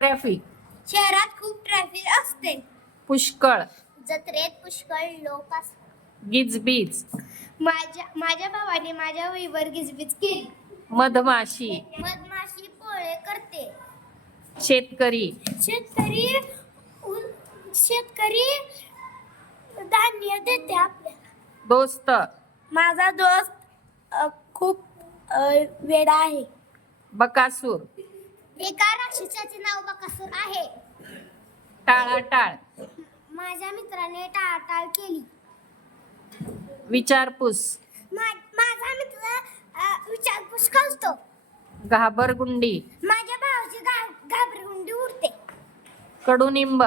Traffic. शहरात खूप traffic असते. पुष्कळ. जत्रेत पुष्कळ लोक असतात. गिजबीज. माझ्या भावाने माझ्या वहीवर गिजबीज केली. मधमाशी. मधमाशी पोळे करते. शेतकरी. शेतकरी धान्य देते आपल्याला. दोस्त. माझा दोस्त खूप वेडा आहे. बकासूर. एका राक्षसाचे नाव बकासूर आहे. टाळाटाळ. माझ्या मित्राने टाळाटाळ केली. विचारपूस. माझा मित्र विचारपूस करतो. घाबरगुंडी. माझ्या भावाची घाबरगुंडी उडते. कडुनिंब.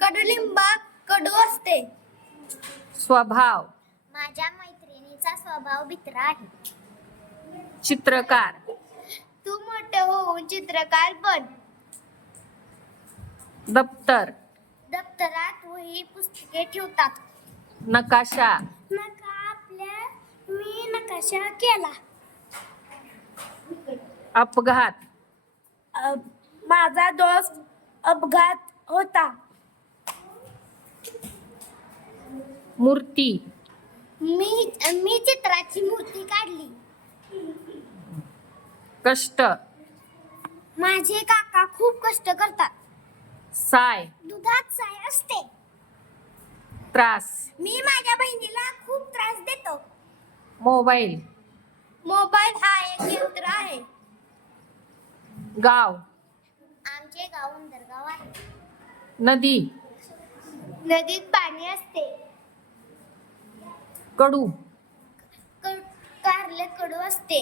कडुलिंब कडू असते. स्वभाव. माझ्या मैत्रिणीचा स्वभाव भित्र आहे. चित्रकार. तू मोठे होऊन चित्रकार बन. दप्तर. दप्तरात वही पुस्तके ठेवतात. नकाशा. मी नकाशा केला. अपघात. माझा दोस्त अपघात होता. मूर्ती. मी चित्राची मूर्ती काढली. कष्ट. माझे काका खूप कष्ट करतात. साय. दुधात साय असते. त्रास. मी माझ्या बहिणीला खूप त्रास देतो. मोबाईल. मोबाईल हा एक यंत्र आहे. गाव. आमचे गाव उंदरगाव आहे. नदी. नदीत पाणी असते. कडू. कारले कडू असते.